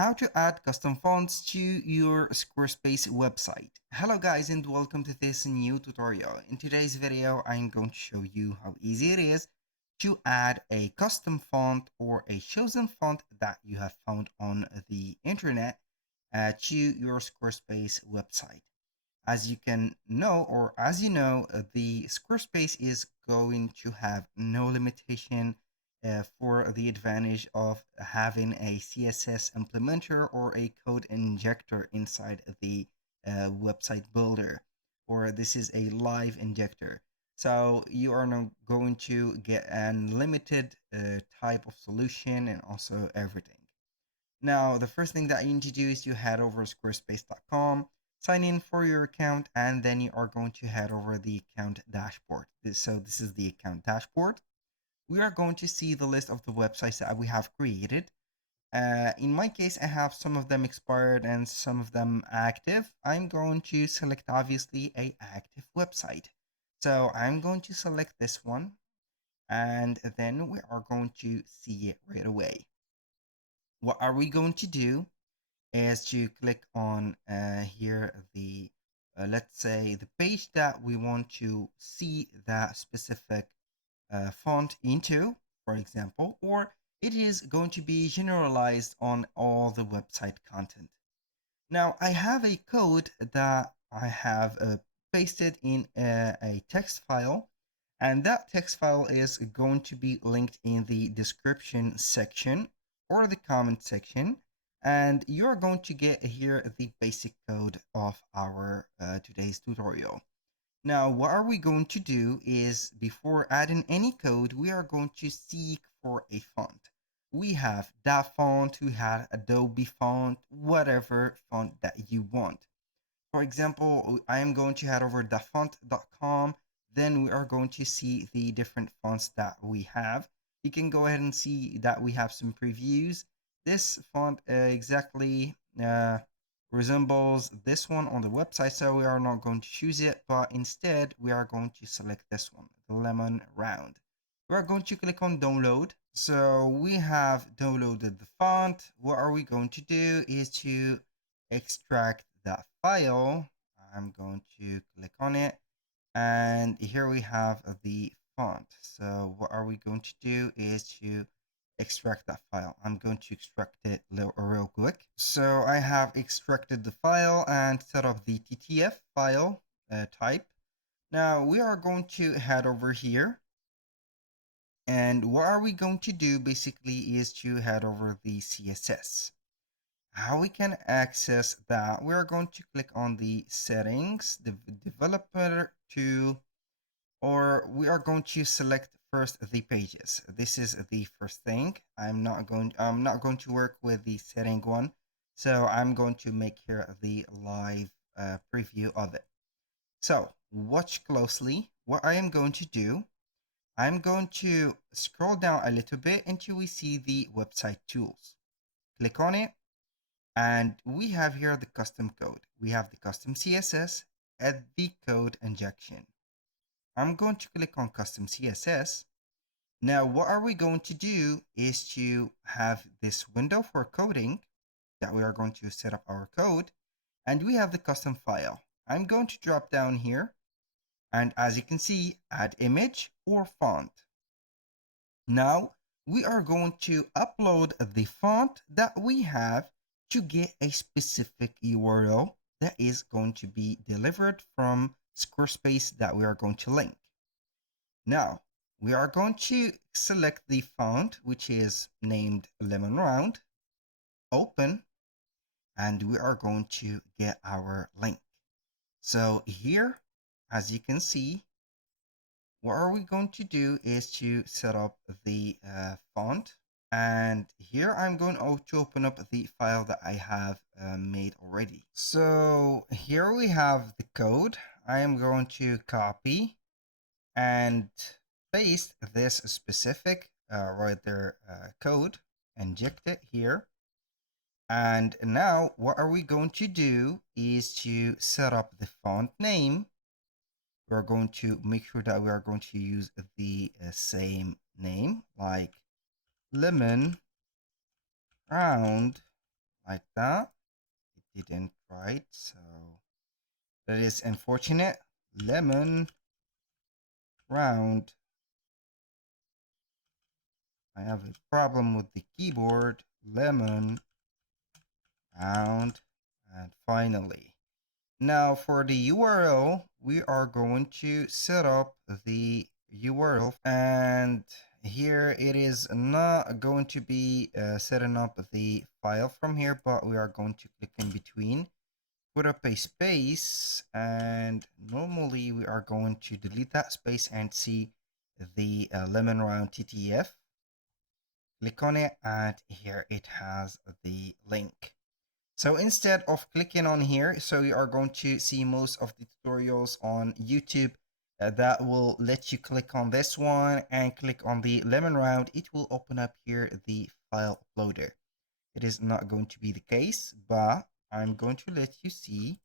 How to add custom fonts to your Squarespace website. Hello guys and welcome to this new tutorial. In today's video, I'm going to show you how easy it is to add a custom font or a chosen font that you have found on the internet to your Squarespace website. As you can know, or as you know, the Squarespace is going to have no limitation for the advantage of having a CSS implementer or a code injector inside the website builder, or this is a live injector. So you are not going to get an unlimited type of solution and also everything. Now, the first thing that you need to do is to head over to squarespace.com, sign in for your account, and then you are going to head over the account dashboard. This is the account dashboard. We are going to see the list of the websites that we have created. In my case, I have some of them expired and some of them active. I'm going to select obviously a active website. So I'm going to select this one, and then we are going to see it right away. What are we going to do is to click on here the let's say the page that we want to see that specific font into, for example, or it is going to be generalized on all the website content. Now I have a code that I have pasted in a text file, and that text file is going to be linked in the description section or the comment section, and you're going to get here the basic code of our today's tutorial. Now, what are we going to do is before adding any code, we are going to seek for a font. We have that font, we have Adobe font, whatever font that you want. For example, I am going to head over to font.com. Then we are going to see the different fonts that we have. You can go ahead and see that we have some previews. This font exactly resembles this one on the website, so we are not going to choose it, but instead we are going to select this one, the lemon round. We are going to click on download. So we have downloaded the font. What are we going to do is to extract that file. I'm going to click on it, and here we have the font. So what are we going to do is to extract that file. I'm going to extract it real quick. So I have extracted the file and set up the TTF file type. Now we are going to head over here, and what are we going to do basically is to head over the CSS. How we can access that, we're going to click on the settings, the developer tool, or we are going to select first the pages. This is the first thing. I'm not going to work with the setting one, so I'm going to make here the live preview of it. So watch closely. What I am going to do, I'm going to scroll down a little bit until we see the website tools. Click on it, and we have here the custom code. We have the custom CSS and the code injection. I'm going to click on custom CSS. Now, what are we going to do is to have this window for coding that we are going to set up our code, and we have the custom file. I'm going to drop down here, and as you can see, add image or font. Now, we are going to upload the font that we have to get a specific URL that is going to be delivered from Squarespace that we are going to link. Now, we are going to select the font, which is named Lemon Round, open, and we are going to get our link. So here, as you can see, what are we going to do is to set up the font. And here I'm going to open up the file that I have made already. So here we have the code. I am going to copy and paste this specific right there code, inject it here. And now what are we going to do is to set up the font name. We're going to make sure that we are going to use the same name, like lemon round, like that. It didn't write, so that is unfortunate. Lemon round. I have a problem with the keyboard. Lemon round. And finally, now for the URL, we are going to set up the URL, and here it is not going to be setting up the file from here, but we are going to click in between, put up a space, and normally we are going to delete that space and see the lemon round TTF. Click on it, and here it has the link. So instead of clicking on here, so you are going to see most of the tutorials on YouTube that will let you click on this one and click on the lemon round. It will open up here the file uploader. It is not going to be the case, but I'm going to let you see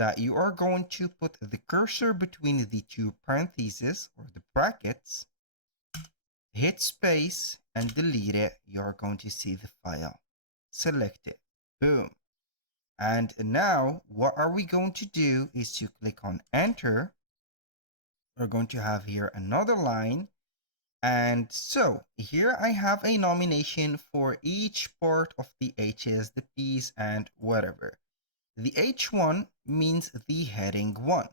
that you are going to put the cursor between the two parentheses or the brackets, hit space and delete it. You're going to see the file. Select it. Boom. And now what are we going to do is to click on enter. We're going to have here another line. And so here I have a nomination for each part of the H's, the P's, and whatever. The H1 means the heading 1,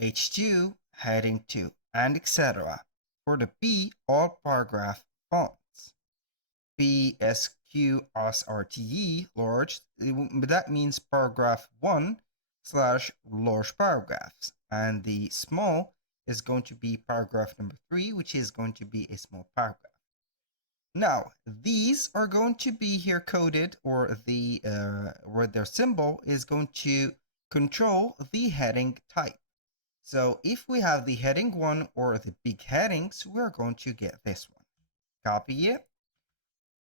H2 heading 2, and etc. For the P, all paragraph fonts. PSQSRTE large, that means paragraph 1 slash large paragraphs. And the small is going to be paragraph number 3, which is going to be a small paragraph. Now, these are going to be here coded, or the where their symbol is going to control the heading type. So if we have the heading 1 or the big headings, we're going to get this one. Copy it,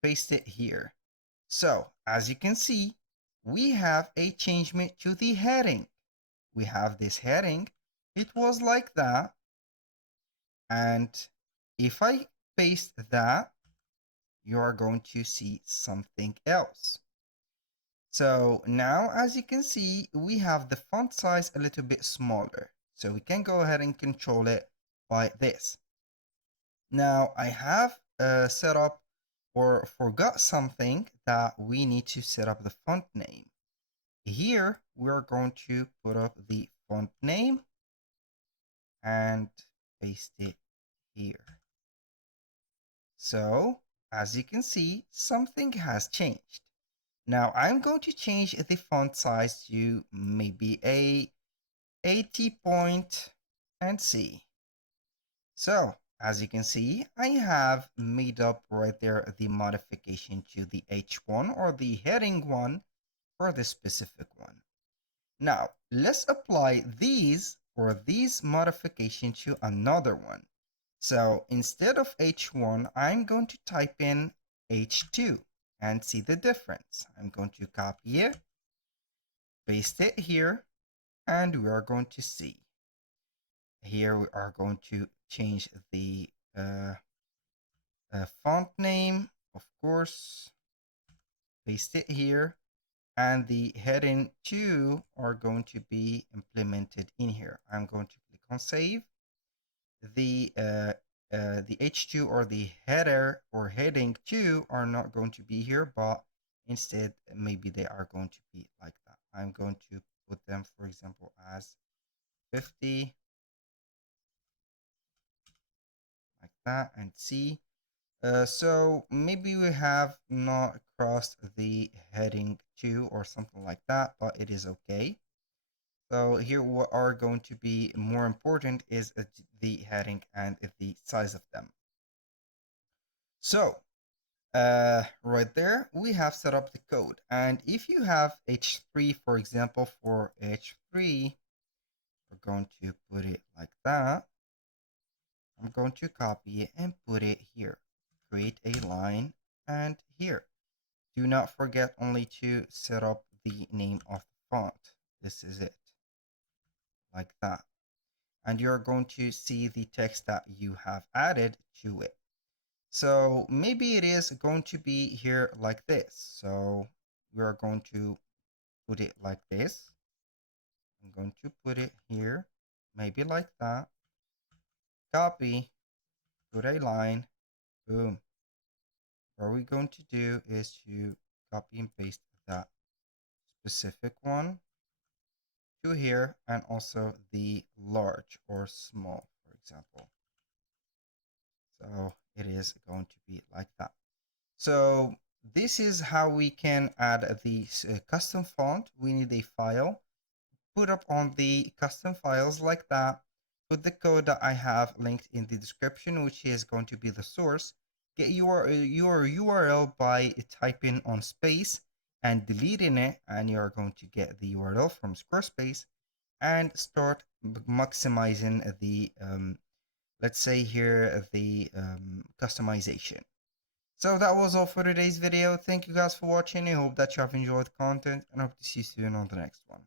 paste it here. So as you can see, we have a changement to the heading. We have this heading. It was like that. And if I paste that, you are going to see something else. So now, as you can see, we have the font size a little bit smaller. So we can go ahead and control it by this. Now I have set up or forgot something that we need to set up the font name. Here we're going to put up the font name and paste it here. So as you can see, something has changed. Now I'm going to change the font size to maybe a 80 point and see. So as you can see, I have made up right there the modification to the H1 or the heading 1 for the specific one. Now let's apply these modification to another one. So instead of H1, I'm going to type in H2 and see the difference. I'm going to copy it, paste it here, and we are going to see. Here we are going to change the font name, of course, paste it here, and the heading 2 are going to be implemented in here. I'm going to click on save. The H2 or the header or heading 2 are not going to be here, but instead maybe they are going to be like that. I'm going to put them, for example, as 50, like that, and see. So maybe we have not crossed the heading 2 or something like that, but it is okay. So here what are going to be more important is the heading and the size of them. So right there, we have set up the code. And if you have H3, for example, for H3, we're going to put it like that. I'm going to copy it and put it here. Create a line and here. Do not forget only to set up the name of the font. This is it. Like that. And you're going to see the text that you have added to it. So maybe it is going to be here like this. So we are going to put it like this. I'm going to put it here, maybe like that. Copy, put a line, boom. What we're going to do is to copy and paste that specific one to here, and also the large or small, for example. So it is going to be like that. So this is how we can add the custom font. We need a file, put up on the custom files like that, put the code that I have linked in the description, which is going to be the source, get your URL by typing on space and deleting it, and you're going to get the URL from Squarespace, and start maximizing the let's say here the customization. So that was all for today's video. Thank you guys for watching. I hope that you have enjoyed the content, and I hope to see you soon on the next one.